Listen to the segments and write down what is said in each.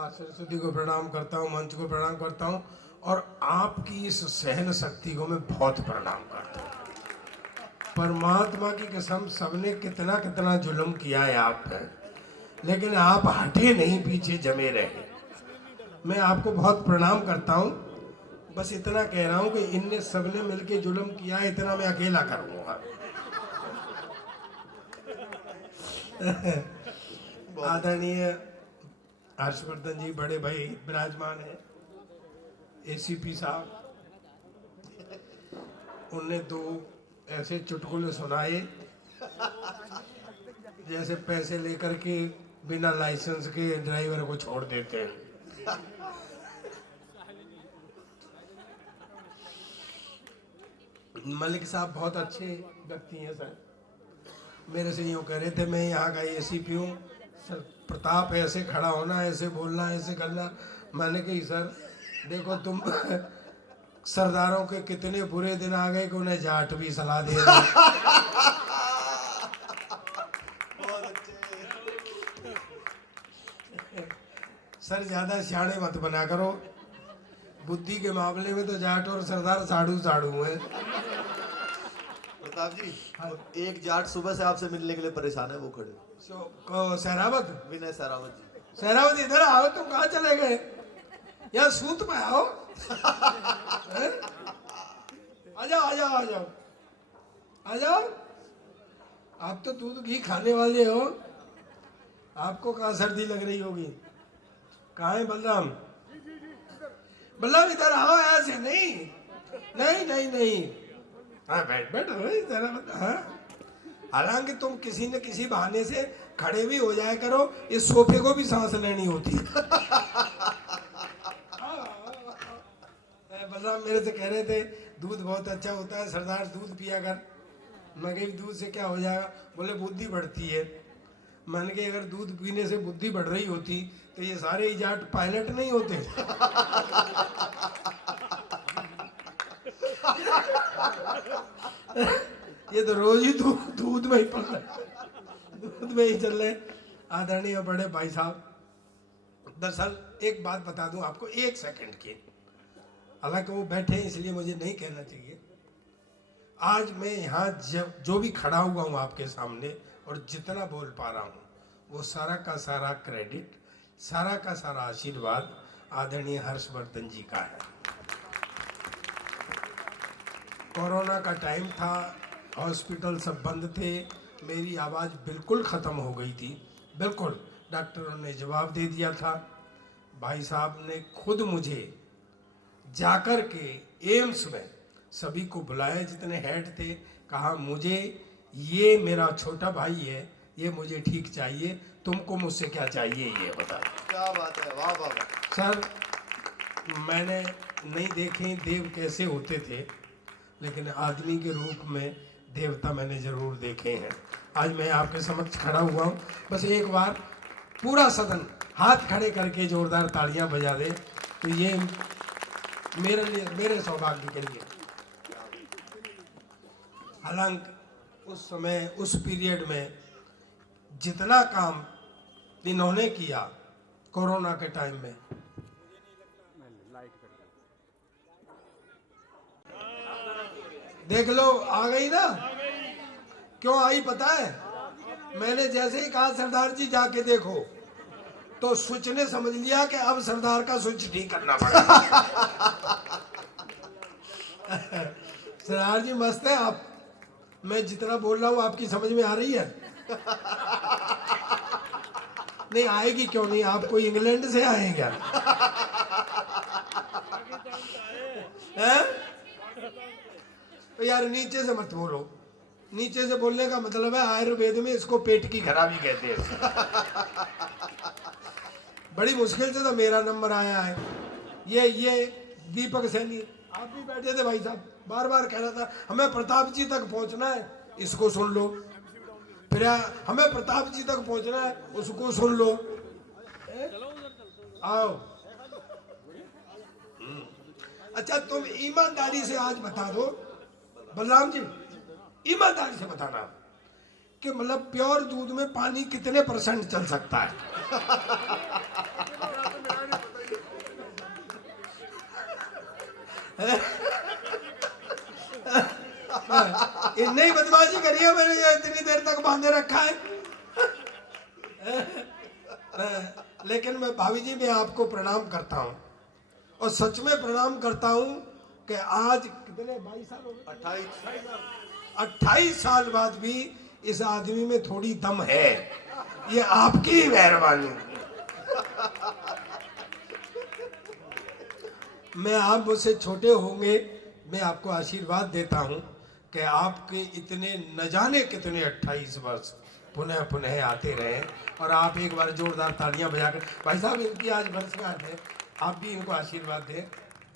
माँ सरस्वती को प्रणाम करता हूँ, मंच को प्रणाम करता हूँ और आपकी इस सहन शक्ति को मैं बहुत प्रणाम करता हूँ। परमात्मा की कसम, सबने कितना कितना जुल्म किया है आप पे, लेकिन आप हटे नहीं, पीछे जमे रहे। मैं आपको बहुत प्रणाम करता हूँ। बस इतना कह रहा हूँ कि इनने सबने मिलके जुल्म किया है, इतना मैं अकेला करूँगा। आदरणीय हर्षवर्धन जी बड़े भाई विराजमान है, एसीपी साहब, उनने दो ऐसे चुटकुले सुनाए जैसे पैसे लेकर के बिना लाइसेंस के ड्राइवर को छोड़ देते हैं। मलिक साहब बहुत अच्छे व्यक्ति हैं सर। मेरे से यूँ कह रहे थे, मैं यहाँ का एसीपी हूँ सर, प्रताप ऐसे खड़ा होना, ऐसे बोलना, ऐसे करना। मैंने कही सर देखो, तुम सरदारों के कितने बुरे दिन आ गए कि उन्हें जाट भी सलाह दे रहे। बहुत अच्छे। सर ज्यादा सियाणे मत बना करो, बुद्धि के मामले में तो जाट और सरदार साड़ू साड़ू हैं। प्रताप जी, एक जाट सुबह से आपसे मिलने के लिए परेशान है, वो खड़े। सहरावत, विनय सहरावत जी। सहरावत इधर आओ, तुम कहाँ चले गए? यहाँ सूत पे आओ। आ जाओ आ जाओ आ जाओ आ जाओ। आप तो दूध घी खाने वाले हो, आपको कहाँ सर्दी लग रही होगी? कहाँ है बलराम? बलराम इधर आओ, ऐसे नहीं नहीं नहीं नहीं। हाँ बैठ बैठ इधर। हाँ, हालांकि तुम किसी न किसी बहाने से खड़े भी हो जाया करो, इस सोफे को भी सांस लेनी होती है। बलराम मेरे से कह रहे थे दूध बहुत अच्छा होता है सरदार, दूध पिया कर। मैं कही दूध से क्या हो जाएगा? बोले बुद्धि बढ़ती है। मैंने कहा अगर दूध पीने से बुद्धि बढ़ रही होती तो ये सारे ही जाट पायलट नहीं होते। ये तो रोज ही दूध में ही पल रहे, दूध में ही चल रहे। आदरणीय बड़े भाई साहब, दरअसल एक बात बता दूं आपको, एक सेकंड की, हालांकि वो बैठे हैं इसलिए मुझे नहीं कहना चाहिए। आज मैं यहाँ जो भी खड़ा हुआ हूँ आपके सामने और जितना बोल पा रहा हूँ, वो सारा का सारा क्रेडिट, सारा का सारा आशीर्वाद आदरणीय हर्षवर्धन जी का है। कोरोना का टाइम था, हॉस्पिटल सब बंद थे, मेरी आवाज़ बिल्कुल ख़त्म हो गई थी, बिल्कुल। डॉक्टरों ने जवाब दे दिया था। भाई साहब ने खुद मुझे जाकर के एम्स में सभी को बुलाया, जितने हेड थे, कहा मुझे ये मेरा छोटा भाई है, ये मुझे ठीक चाहिए, तुमको मुझसे क्या चाहिए ये बता। क्या बात है, वाह वाह वाह। सर मैंने नहीं देखे देव कैसे होते थे, लेकिन आदमी के रूप में देवता मैंने जरूर देखे हैं। आज मैं आपके समक्ष खड़ा हुआ हूँ, बस एक बार पूरा सदन हाथ खड़े करके जोरदार तालियां बजा दे तो ये मेरे लिए, मेरे सौभाग्य के लिए। हालांकि उस समय, उस पीरियड में जितना काम इन्होंने किया कोरोना के टाइम में, देख लो आ गई ना। क्यों आई पता है? मैंने जैसे ही कहा सरदार जी जाके देखो, तो स्विच ने समझ लिया कि अब सरदार का स्विच ठीक करना पड़ेगा। सरदार जी मस्त है आप, मैं जितना बोल रहा हूँ आपकी समझ में आ रही है? नहीं आएगी क्यों नहीं, आप कोई इंग्लैंड से आए क्या? तो यार नीचे से मत बोलो, नीचे से बोलने का मतलब है आयुर्वेद में इसको पेट की खराबी कहते हैं। बड़ी मुश्किल से तो मेरा नंबर आया है। ये दीपक सैनी आप भी बैठे थे भाई साहब, बार बार कह रहा था हमें प्रताप जी तक पहुंचना है, इसको सुन लो। फिर हमें प्रताप जी तक पहुंचना है, उसको सुन लो। आओ। अच्छा तुम ईमानदारी से आज बता दो बलराम जी, ईमानदारी से बताना कि मतलब प्योर दूध में पानी कितने % चल सकता है? इतनी बदमाशी करी है मैंने, ये इतनी देर तक बांधे रखा है। लेकिन मैं भाभी जी, मैं आपको प्रणाम करता हूँ, और सच में प्रणाम करता हूँ कि आज कितने 22 साल हो गए, 28 साल बाद भी इस आदमी में थोड़ी दम है। ये आपकी मेहरबानी। मैं, आप मुझसे छोटे होंगे, मैं आपको आशीर्वाद देता हूं कि आपके इतने न जाने कितने 28 वर्ष पुनः पुनः आते रहे, और आप एक बार जोरदार तालियां बजाकर, भाई साहब इनकी आज वर्षगांठ है, आप भी इनको आशीर्वाद दें।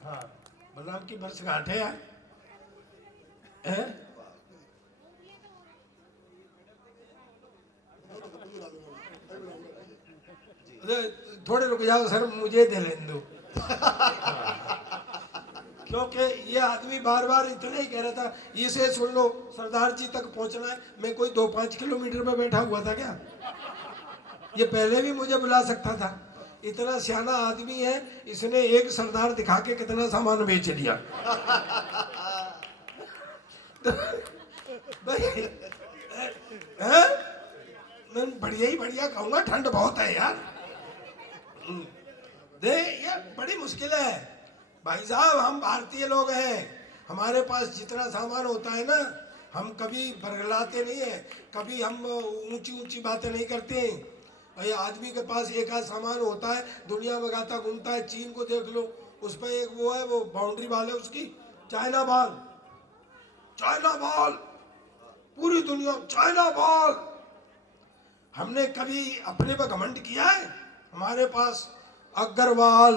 हाँ, बलराम की वर्षगांठ है आज, हैं? थोड़े रुक जाओ सर, मुझे दे लेने दो। क्योंकि ये आदमी बार बार इतना ही कह रहा था, इसे सुन लो, सरदार जी तक पहुंचना है। मैं कोई 2-5 किलोमीटर में बैठा हुआ था क्या? ये पहले भी मुझे बुला सकता था। इतना सियाना आदमी है, इसने एक सरदार दिखा के कितना सामान बेच लिया। तो भाई, मैं बढ़िया ही बढ़िया कहूंगा, ठंड बहुत है यार। दे, ये बड़ी मुश्किल है भाई साहब। हम भारतीय लोग हैं, हमारे पास जितना सामान होता है ना, हम कभी बरगलाते नहीं है, कभी हम ऊंची ऊंची बातें नहीं करते हैं। और ये आदमी के पास एक आध सामान होता है, दुनिया में गाता घूमता है। चीन को देख लो, उस पर एक वो है, वो बाउंड्री वाल है उसकी, चाइना बॉल, चाइना बॉल, पूरी दुनिया चाइना बॉल। हमने कभी अपने पर घमंड किया है? हमारे पास अग्रवाल,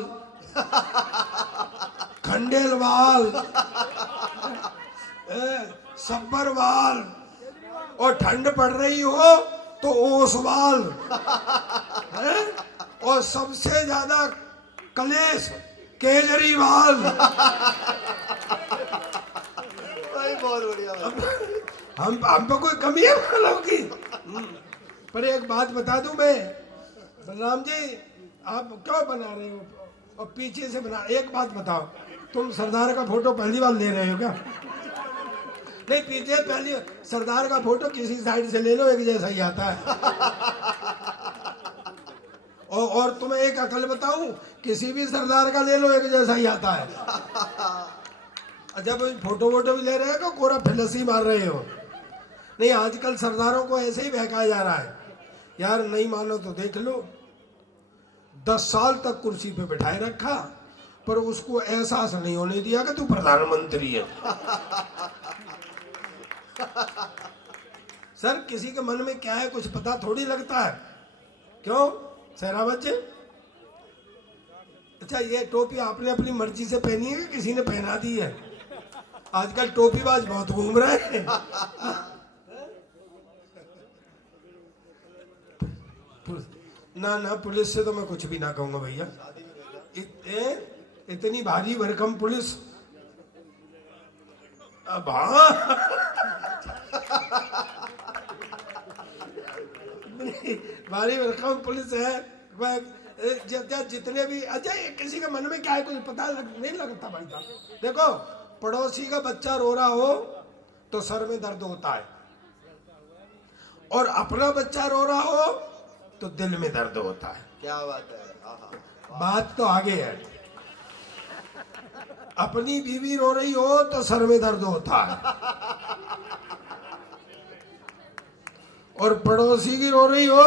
खंडेलवाल, सब्बरवाल, और ठंड पड़ रही हो तो ओसवाल, और सबसे ज्यादा कलेश केजरीवाल। बहुत बढ़िया। हम पे कोई कमी है वालों की? पर एक बात बता दूं मैं, बलराम जी, आप क्यों बना रहे हो और पीछे से बना? एक बात बताओ, तुम सरदार का फोटो पहली बार ले रहे हो क्या? नहीं, पीछे पहली सरदार का फोटो किसी साइड से ले लो, एक जैसा ही आता है। और तुम्हें एक अकल बताऊं, किसी भी सरदार का ले लो, एक जैसा ही आता है। जब फोटो वोटो भी ले रहे हो तो कोरा फिलसी मार रहे हो। नहीं, आजकल सरदारों को ऐसे ही बहकाया जा रहा है। यार नहीं मानो तो देख लो, 10 साल तक कुर्सी पे बिठाए रखा, पर उसको एहसास नहीं होने दिया कि तू प्रधानमंत्री है। सर, किसी के मन में क्या है कुछ पता थोड़ी लगता है। क्यों सहरावत जी? अच्छा, ये टोपी आपने अपनी मर्जी से पहनी है कि किसी ने पहना दी है? आजकल टोपीबाज बहुत घूम रहे हैं। ना, पुलिस से तो मैं कुछ भी ना कहूंगा भैया। इतनी भारी भरकम पुलिस, अब हाँ, भारी भरकम पुलिस है। जितने भी, अच्छा, किसी के मन में क्या है कुछ पता नहीं लगता भाई साहब। देखो, पड़ोसी का बच्चा रो रहा हो तो सर में दर्द होता है, और अपना बच्चा रो रहा हो तो दिल में दर्द होता है। क्या बात है। बात तो आगे है। अपनी बीवी रो रही हो तो सर में दर्द होता है, और पड़ोसी की रो रही हो,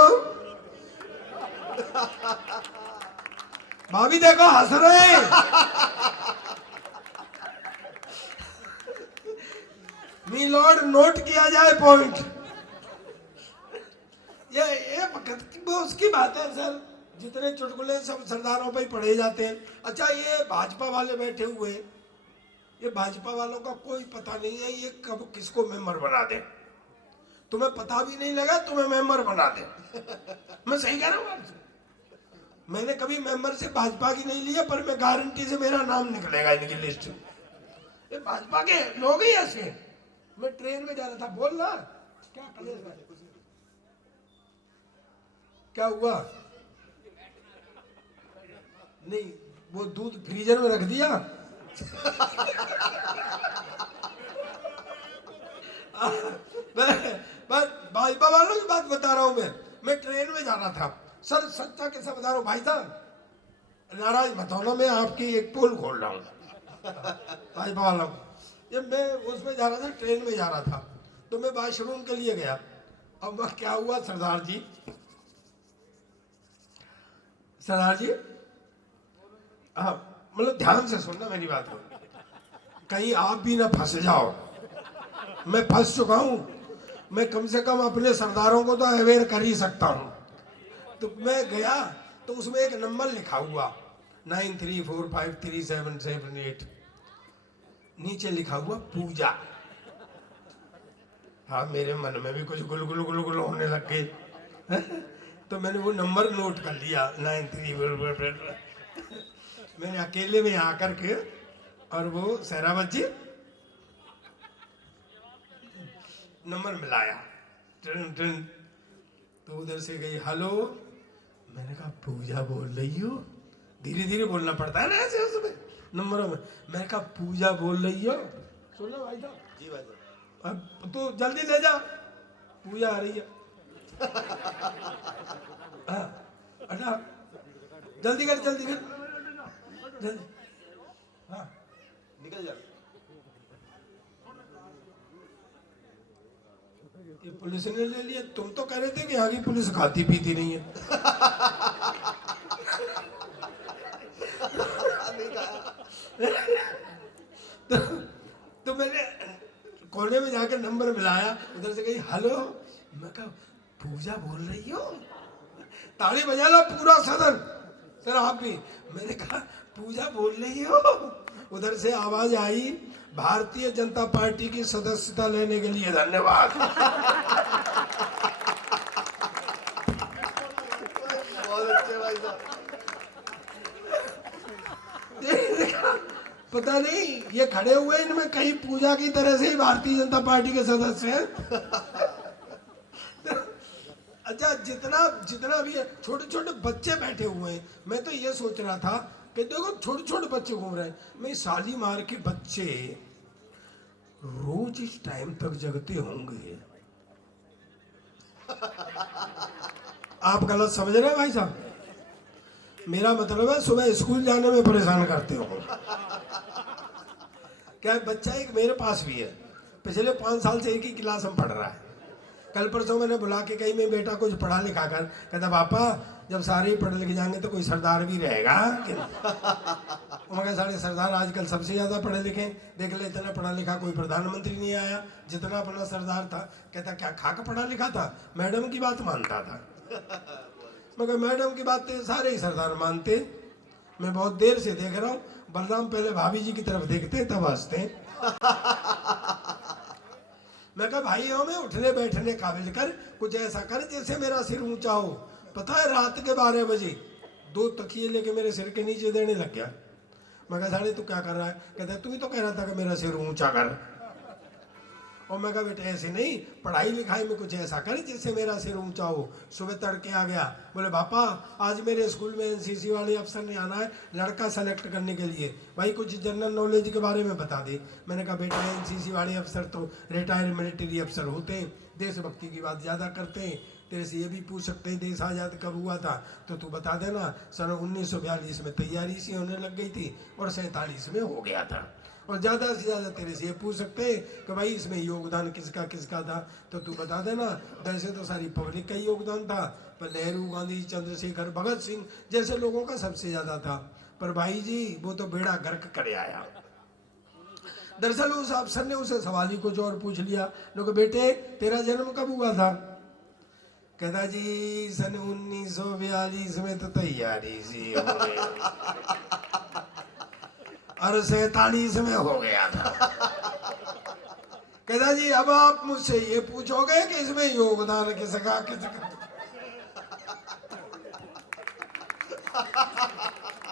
भाभी देखो हंस रहे। मी लॉर्ड, नोट किया जाए पॉइंट। ये उसकी बात है सर, जितने चुटकुले सब सरदारों पे ही पढ़े जाते हैं। अच्छा, ये भाजपा वाले बैठे हुए, ये भाजपा वालों का कोई पता नहीं है ये कब किसको मेंबर बना दे। तुम्हें पता भी नहीं लगा, तुम्हें मेंबर बना दे। मैं सही कह रहा हूँ आपसे? मैंने कभी मेंबरशिप भाजपा की नहीं लिया, पर मैं गारंटी से मेरा नाम निकलेगा इनकी लिस्ट में। ये भाजपा के लोग ही ऐसे। मैं ट्रेन में जा रहा था, बोल रहा क्या कलेश है? क्या हुआ? नहीं, वो दूध फ्रीजर में रख दिया, भाजपा वालों की बात बता रहा हूं मैं ट्रेन में जा रहा था सर, सच्चा कैसा बता रहा हूँ भाई साहब, नाराज मत होना, मैं आपकी एक पोल खोल रहा हूँ भाजपा वालों को। जब मैं उसमें जा रहा था, ट्रेन में जा रहा था, तो मैं वॉशरूम के लिए गया। अब वह क्या हुआ सरदार जी, हाँ मतलब ध्यान से सुनना मेरी बात को, कहीं आप भी ना फंस जाओ। मैं फंस चुका हूं, मैं कम से कम अपने सरदारों को तो अवेयर कर ही सकता हूं। तो मैं गया तो उसमें एक नंबर लिखा हुआ 93453778, नीचे लिखा हुआ पूजा। हाँ मेरे मन में भी कुछ गुलगुल गुलगुल होने लग गए। तो मैंने वो नंबर नोट कर लिया 93। मैंने अकेले में आकर के और वो सहरावत जी नंबर मिलाया, टन टन। तो उधर से गई हेलो, मैंने कहा पूजा बोल रही हो, धीरे धीरे बोलना पड़ता है ना ऐसे उसमें नंबरों में। मैंने कहा पूजा बोल रही हो, सुन लो भाई साहब। जी भाई साहब। अब तो जल्दी ले जा, पूजा आ रही है। हाँ अच्छा जल्दी कर जल्दी। हाँ निकल जा। ये पुलिस ने ले लिया, तुम तो कह रहे थे कि यहाँ की पुलिस खाती पीती नहीं है। तो मैंने कोने में जाकर नंबर मिलाया, उधर से कही हेलो, मैं कहा पूजा बोल रही हो, ताली बजा ला पूरा सदन, सर आप भी। मैंने कहा पूजा बोल रही हो, उधर से आवाज आई भारतीय जनता पार्टी की सदस्यता लेने के लिए धन्यवाद। बहुत अच्छे भाई साहब। पता नहीं ये खड़े हुए इनमें कहीं पूजा की तरह से ही भारतीय जनता पार्टी के सदस्य हैं। अच्छा जितना जितना भी है, छोटे छोटे बच्चे बैठे हुए हैं। मैं तो ये सोच रहा था कि देखो छोटे छोटे बच्चे घूम रहे हैं, मैं शालीमार के बच्चे रोज इस टाइम तक जगते होंगे। आप गलत समझ रहे हैं भाई साहब, मेरा मतलब है सुबह स्कूल जाने में परेशान करते हो। क्या बच्चा एक मेरे पास भी है, पिछले 5 साल से एक ही क्लास में पढ़ रहा है। कल परसों मैंने बुला के कही मैं बेटा कुछ पढ़ा लिखा कर, कहता पापा जब सारे ही पढ़े लिखे जाएंगे तो कोई सरदार भी रहेगा कि मगर सारे सरदार आजकल सबसे ज्यादा पढ़े लिखे, देख ले इतना पढ़ा लिखा कोई प्रधानमंत्री नहीं आया जितना अपना सरदार था। कहता क्या खाक पढ़ा लिखा था, मैडम की बात मानता था। मगर मैडम की बात सारे ही सरदार मानते। मैं बहुत देर से देख रहा हूँ, बलराम पहले भाभी जी की तरफ देखते तब हंसते। मैं कहा भाई हमें उठने बैठने काबिल कर, कुछ ऐसा कर जैसे मेरा सिर ऊंचा हो। पता है रात के 12 बजे 2 तकिए लेके मेरे सिर के नीचे देने लग गया। मैं कहा साले तू क्या कर रहा है, कहता है तू ही तो कह रहा था कि मेरा सिर ऊंचा कर। और मैं कहा बेटा ऐसे नहीं, पढ़ाई लिखाई में कुछ ऐसा कर जिससे मेरा सिर ऊंचा हो। सुबह तड़के आ गया, बोले पापा आज मेरे स्कूल में एनसीसी वाले अफसर ने आना है लड़का सेलेक्ट करने के लिए, भाई कुछ जनरल नॉलेज के बारे में बता दे। मैंने कहा बेटा एनसीसी वाले अफसर तो रिटायर्ड मिलिट्री अफसर होते हैं, देशभक्ति की बात ज़्यादा करते हैं। तेरे से ये भी पूछ सकते हैं देश आज़ाद कब हुआ था, तो तू बता देना। सन 1942 में तैयारी सी होने लग गई थी और 47 में हो गया था। और ज़्यादा से ज़्यादा तेरे से ये पूछ सकते हैं कि भाई इसमें योगदान किसका किसका था, तो तू बता देना। वैसे तो सारी पब्लिक का ही योगदान था, पर नेहरू, गांधी, चंद्रशेखर, भगत सिंह जैसे लोगों का सबसे ज़्यादा था। पर भाई जी वो तो बेड़ा गर्क कर आया। दरअसल उस अफसर ने उसे सवाल ही कुछ और पूछ लिया। लोग बेटे तेरा जन्म कब हुआ था, कहता जी सन 1942 में तो तैयारी सी हो गई और 47 में हो गया था। कहता जी अब आप मुझसे ये पूछोगे कि इसमें योगदान किसका किसका,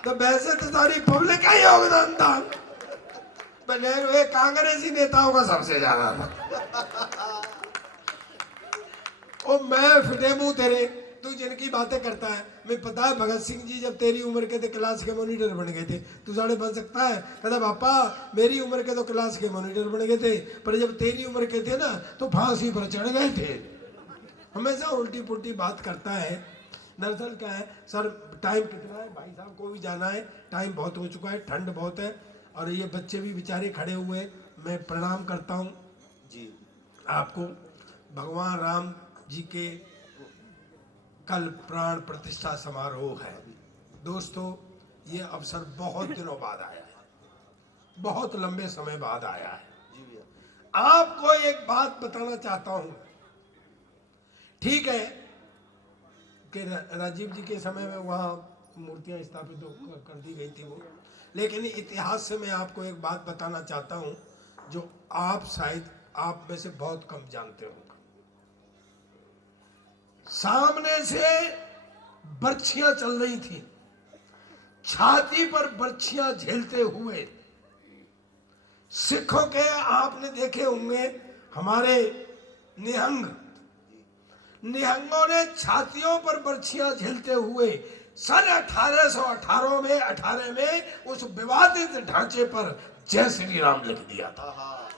तो वैसे तो सारी पब्लिक का योगदान था, पर नेहरू कांग्रेसी नेताओं का सबसे ज्यादा था। ओ मैं फिटे मुंह तेरे, तू जिनकी बातें करता है, मैं पता है भगत सिंह जी जब तेरी उम्र के थे क्लास के मॉनिटर बन गए थे, तू साढ़े बन सकता है? कहता पापा मेरी उम्र के तो क्लास के मॉनिटर बन गए थे, पर जब तेरी उम्र के थे ना तो फांसी पर चढ़ गए थे। हमेशा उल्टी पुल्टी बात करता है। दरअसल क्या है सर, टाइम कितना है, भाई साहब को भी जाना है, टाइम बहुत हो चुका है, ठंड बहुत है, और ये बच्चे भी बेचारे खड़े हुए, मैं प्रणाम करता हूँ जी। आपको। भगवान राम जी के कल प्राण प्रतिष्ठा समारोह है दोस्तों। ये अवसर बहुत दिनों बाद आया है, बहुत लंबे समय बाद आया है। जी भैया। आपको एक बात बताना चाहता हूं। ठीक है कि राजीव जी के समय में वहाँ मूर्तियां स्थापित कर दी गई थी वो, लेकिन इतिहास से मैं आपको एक बात बताना चाहता हूं जो आप शायद आप में से बहुत कम जानते होंगे। सामने से बर्छियां चल रही थी, छाती पर बर्छियां झेलते हुए सिखों के आपने देखे होंगे, हमारे निहंगों ने छातियों पर बर्छियां झेलते हुए सन 1818 में उस विवादित ढांचे पर जय श्री राम लिख दिया था।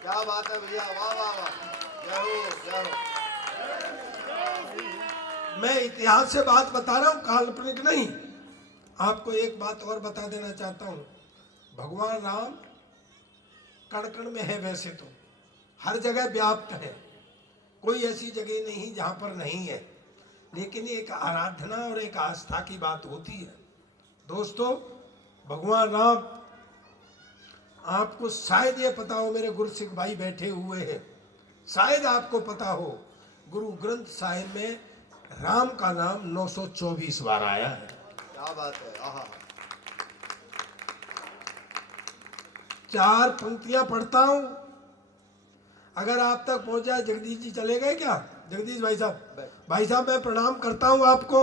क्या बात है भैया, वाह वाह वाह, जय हो जय हो। मैं इतिहास से बात बता रहा हूं, काल्पनिक नहीं। आपको एक बात और बता देना चाहता हूं, भगवान राम कण कण में है, वैसे तो हर जगह व्याप्त है, कोई ऐसी जगह नहीं जहां पर नहीं है, लेकिन एक आराधना और एक आस्था की बात होती है दोस्तों। भगवान राम, आपको शायद ये पता हो, मेरे गुरसिख भाई बैठे हुए हैं, शायद आपको पता हो, गुरु ग्रंथ साहिब में राम का नाम 924 बार आया है। क्या बात है। आहा। 4 पंक्तियां पढ़ता हूं, अगर आप तक पहुंच जाए। जगदीश जी चले गए क्या? जगदीश भाई साहब मैं प्रणाम करता हूं आपको।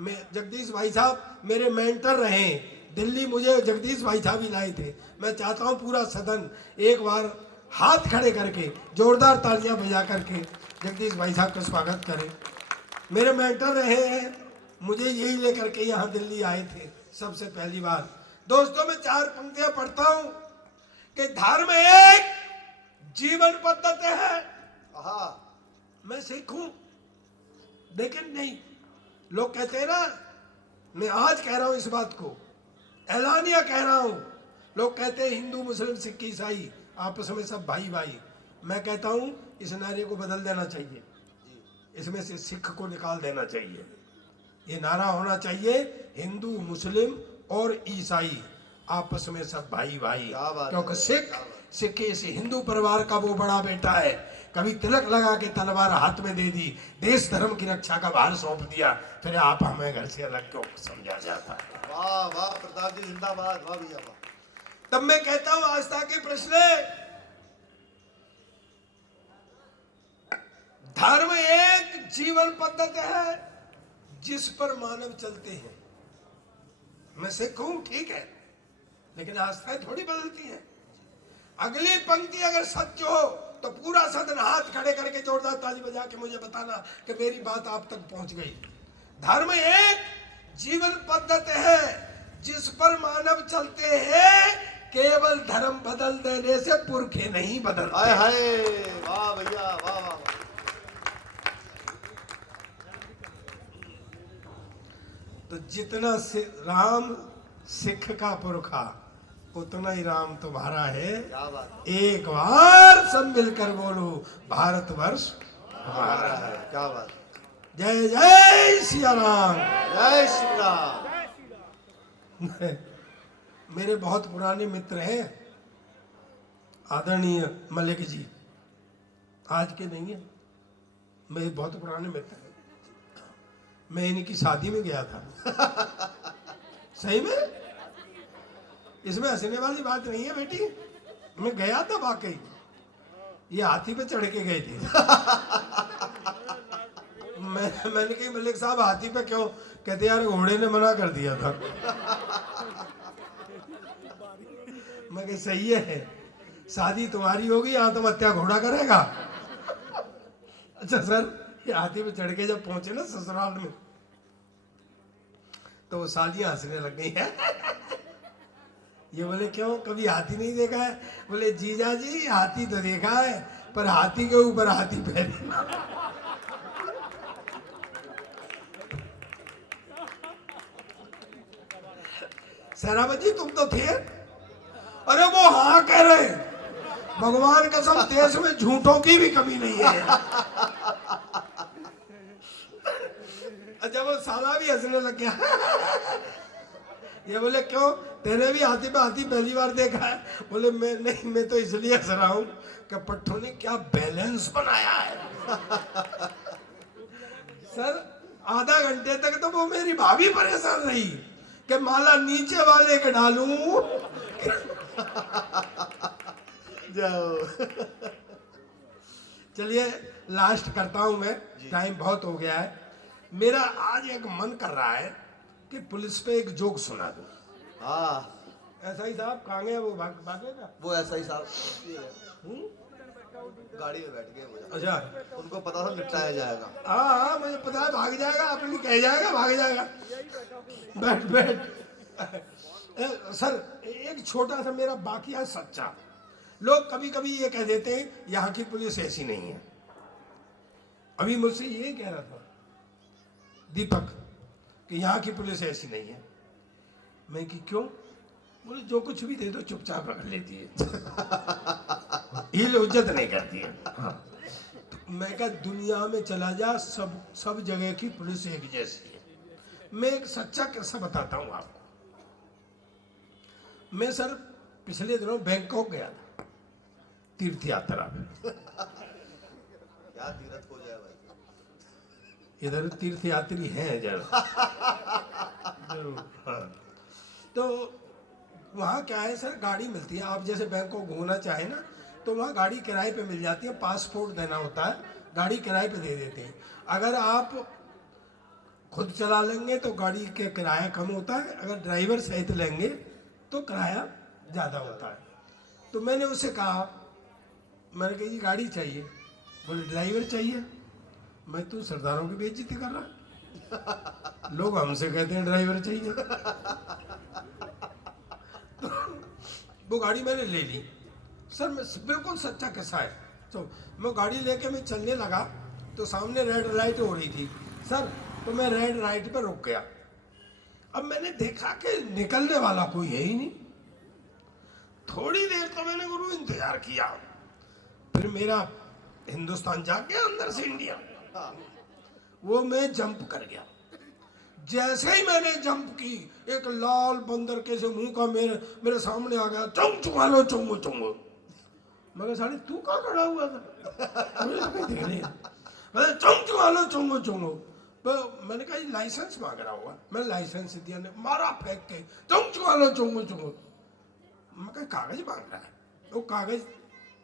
मैं जगदीश भाई साहब मेरे मेंटर रहे, दिल्ली मुझे जगदीश भाई साहब ही लाए थे। मैं चाहता हूं पूरा सदन एक बार हाथ खड़े करके जोरदार तालियां बजा करके जगदीश भाई साहब का स्वागत करें। मेरे मेंटर रहे हैं, मुझे यही लेकर के यहाँ दिल्ली आए थे सबसे पहली बार। दोस्तों मैं 4 पंक्तियां पढ़ता हूं कि धर्म एक जीवन पद्धति है। मैं सिख हूं, लेकिन नहीं, लोग कहते हैं ना, मैं आज कह रहा हूं इस बात को, ऐलानिया कह रहा हूं। लोग कहते हैं हिंदू मुस्लिम सिख ईसाई आपस में सब भाई भाई। मैं कहता हूं इस नारे को बदल देना चाहिए, इसमें से सिख को निकाल देना चाहिए। ये नारा होना चाहिए सिंधु मुस्लिम और ईसाई आपस में सब भाई भाई, क्योंकि सिख इस हिंदू परिवार का वो बड़ा बेटा है। कभी तिलक लगा के तलवार हाथ में दे दी, देश धर्म की रक्षा का भार सौंप दिया, फिर आप हमें घर से अलग क्यों समझा जाता है? वाह वाह प्रताप जी जिंदाबाद, वाह भैया वाह। तब मैं कहता हूं आस्था के प्रश्न, धर्म एक जीवन पद्धति है जिस पर मानव चलते हैं। मैं सिख हूं, ठीक है, लेकिन आस्थाएं थोड़ी बदलती हैं। अगली पंक्ति अगर सच हो तो पूरा सदन हाथ खड़े करके जोरदार ताली बजा के मुझे बताना कि मेरी बात आप तक पहुंच गई। धर्म एक जीवन पद्धति है जिस पर मानव चलते हैं, केवल धर्म बदल देने से पुरखे नहीं बदलते। हाय हाय, वाह भैया वाह वाह। तो जितना राम सिख का पुरखा, उतना ही राम तुम्हारा है। क्या बात। एक बार सब मिलकर बोलो, भारतवर्ष हमारा है। क्या बात। जय जय सिया राम, जय श्री राम। मेरे बहुत पुराने मित्र हैं आदरणीय मलिक जी, आज के नहीं है, मेरे बहुत पुराने मित्र हैं। मैं इनकी शादी में गया था सही में, इसमें हंसने वाली बात नहीं है बेटी, मैं गया था वाकई। ये हाथी पे चढ़ के गए थे मैंने कहा मलिक साहब हाथी पे क्यों? कहते यार घोड़े ने मना कर दिया था मैं कही सही है, शादी तुम्हारी होगी, आत्महत्या घोड़ा करेगा। अच्छा सर, ये हाथी पे चढ़ के जब पहुंचे ना ससुराल में, तो वो सालियां हंसने लग गई है। ये बोले क्यों, कभी हाथी नहीं देखा है? बोले जीजा जी हाथी तो देखा है, पर हाथी के ऊपर हाथी पहले। सेनापति जी तुम तो थे। अरे वो हाँ कह रहे, भगवान कसम देश में झूठों की भी कमी नहीं है। जब वो साला भी हंसने लग गया। ये बोले क्यों, तेने भी हाथी पे हाथी पहली बार देखा है? बोले मैं नहीं, मैं तो इसलिए हंस रहा हूं कि पट्टों ने क्या बैलेंस बनाया है। सर आधा घंटे तक तो वो मेरी भाभी परेशान रही कि माला नीचे वाले के डालूं। जाओ। चलिए लास्ट करता हूं मैं, टाइम बहुत हो गया है। मेरा आज एक मन कर रहा है कि पुलिस पे एक जोक सुना दूं। हाँ ऐसा ही साहब कहाँ गए, वो भागेगा? वो ऐसा ही साहब गाड़ी में बैठ गए वो। अच्छा उनको पता था निपटाया जाएगा। हाँ हाँ मुझे पता है, भाग जाएगा, अपनी कह जाएगा भाग जाएगा। बैठ बैठ। सर एक छोटा सा मेरा बाकी है सच्चा। लोग कभी कभी ये कह देते हैं यहाँ की पुलिस ऐसी नहीं है। अभी मुझसे ये कह रहा था दीपक कि यहाँ की पुलिस ऐसी नहीं है। मैं कि क्यों? बोले जो कुछ भी दे दो चुपचाप रख लेती है। ये इज्जत नहीं करती है। हाँ। तो मैं क्या, दुनिया में चला जा, सब जगह की पुलिस एक जैसी है। मैं एक सच्चा किस्सा बताता हूँ आपको। मैं सर पिछले दिनों बैंकॉक गया था तीर्थ यात्रा में। क्या तीर्थ हो जाए भाई, इधर तीर्थ यात्री हैं जरा। जरूर हाँ। तो वहाँ क्या है सर, गाड़ी मिलती है। आप जैसे बैंकॉक घूमना चाहे ना तो वहाँ गाड़ी किराए पे मिल जाती है। पासपोर्ट देना होता है, गाड़ी किराए पे दे देते हैं। अगर आप खुद चला लेंगे तो गाड़ी के किराया कम होता है, अगर ड्राइवर सहित लेंगे तो किराया ज़्यादा होता है। तो मैंने उससे कहा, मैंने कहा ये गाड़ी चाहिए। बोले ड्राइवर चाहिए? मैं तू सरदारों की बेइज्जती कर रहा। लोग हमसे कहते हैं ड्राइवर चाहिए। तो वो गाड़ी मैंने ले ली। सर मैं बिल्कुल सच्चा किस्सा है। तो मैं गाड़ी लेके मैं चलने लगा तो सामने रेड लाइट हो रही थी सर, तो मैं रेड लाइट पर रुक गया। अब मैंने देखा कि निकलने वाला कोई है ही नहीं। थोड़ी देर तो मैंने गुरु इंतजार किया, फिर मेरा हिंदुस्तान जाग गया अंदर से इंडिया। वो मैं जंप कर गया। जैसे ही मैंने जंप की, एक लाल बंदर के से मुंह का मेरे सामने आ गया। चुंग चुंगा लो चुंगो चुंगो। मैं कहा साले तू कहाँ खड़ा हुआ था? मुझे तो कहीं दिख नहीं। मैं चुंग चुंगा लो चुंगो चुंगो। तो मैंने कहा ये लाइसेंस मांग रहा हुआ। मैं लाइसेंस दिया, ने मारा फेंक के चुंग चुंगा लो चुंगो चुंगो। मैं कहा कागज मांग रहा है, वो कागज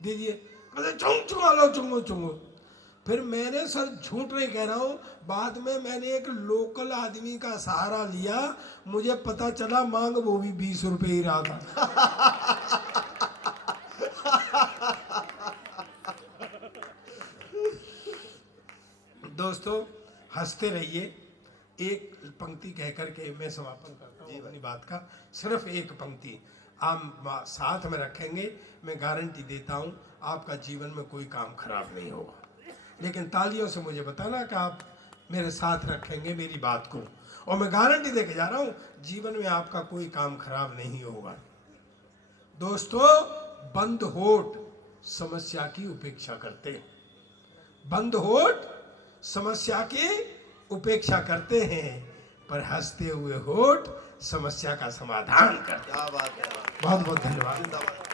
दीजिए। कहते चुंग चुंगा लो चुंगो चुंगो। फिर मैंने सर झूठ नहीं कह रहा हूँ, बाद में मैंने एक लोकल आदमी का सहारा लिया। मुझे पता चला मांग वो भी 20 रुपए ही रहा था। दोस्तों हंसते रहिए। एक पंक्ति कह करके मैं समापन करता हूँ अपनी बात का। सिर्फ एक पंक्ति आप साथ में रखेंगे, मैं गारंटी देता हूँ आपका जीवन में कोई काम खराब नहीं होगा। लेकिन तालियों से मुझे बताना कि आप मेरे साथ रखेंगे मेरी बात को, और मैं गारंटी देके जा रहा हूँ जीवन में आपका कोई काम खराब नहीं होगा। दोस्तों बंद होठ समस्या की उपेक्षा करते हैं। बंद होठ समस्या की उपेक्षा करते हैं, पर हंसते हुए होठ समस्या का समाधान करते हैं। क्या बात है। बहुत बहुत धन्यवाद। जिंदाबाद।